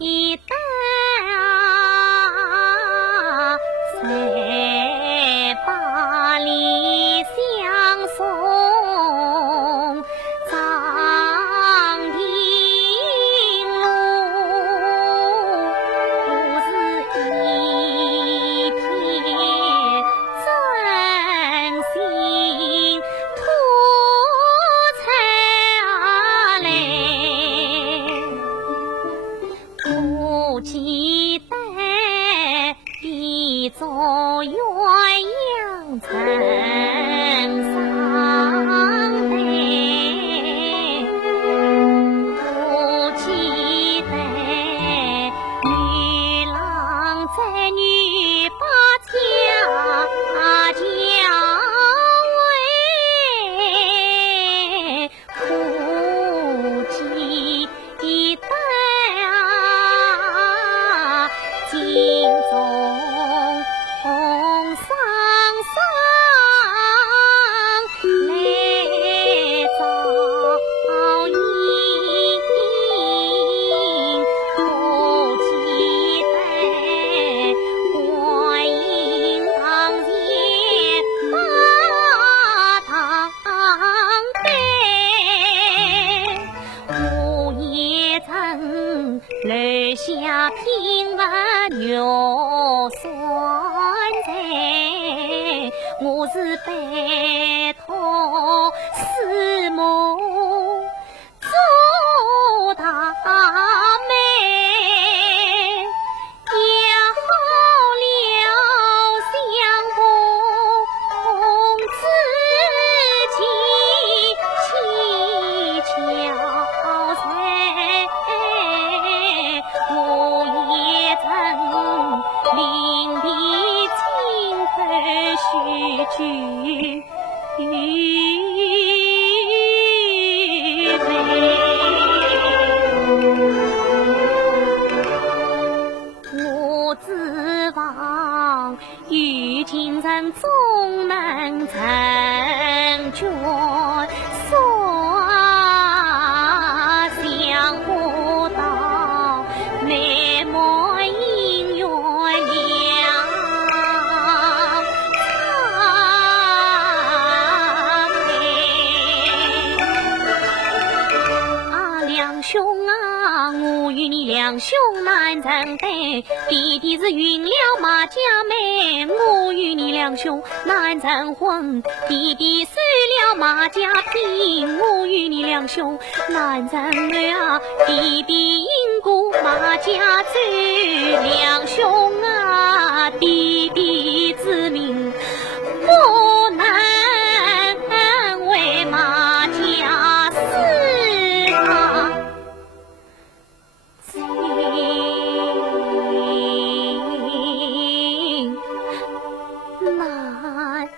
一代谁把里相送长亭路，不是一片真心吐彩来，不期待一座鸳鸯成双对，不期待女郎在女把家教为，不期待心中红桑桑来照应，不期待观音堂前把堂对，午夜曾楼下品闻玉酸菜，我是白头思梦做大妹，也好了相逢知己乞巧才，我也曾临别轻头叙句与悲，我指望与今人终能成眷，所想不到美梦姻缘两苍白。啊，两兄啊，我与你两兄难成对，弟弟是云了马家妹，我与你两兄难成婚，弟弟收了马家聘，我与你两兄难成媒啊，弟弟因故马家走，两兄啊，弟弟之命不难为马家事啊，情难